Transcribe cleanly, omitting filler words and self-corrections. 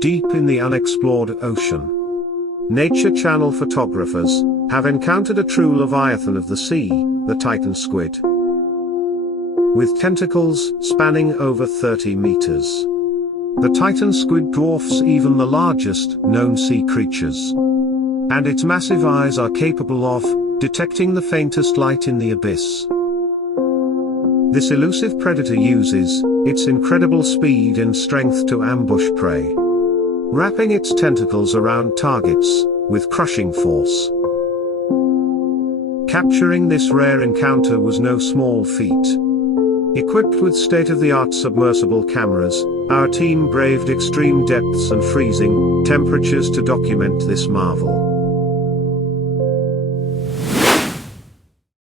deep in the unexplored ocean. Nature Channel photographers have encountered a true leviathan of the sea, the Titan squid, with tentacles spanning over 30 meters. The Titan squid dwarfs even the largest known sea creatures, and its massive eyes are capable of detecting the faintest light in the abyss. This elusive predator uses its incredible speed and strength to ambush prey, wrapping its tentacles around targets with crushing force. Capturing this rare encounter was no small feat. Equipped with state-of-the-art submersible cameras, our team braved extreme depths and freezing temperatures to document this marvel.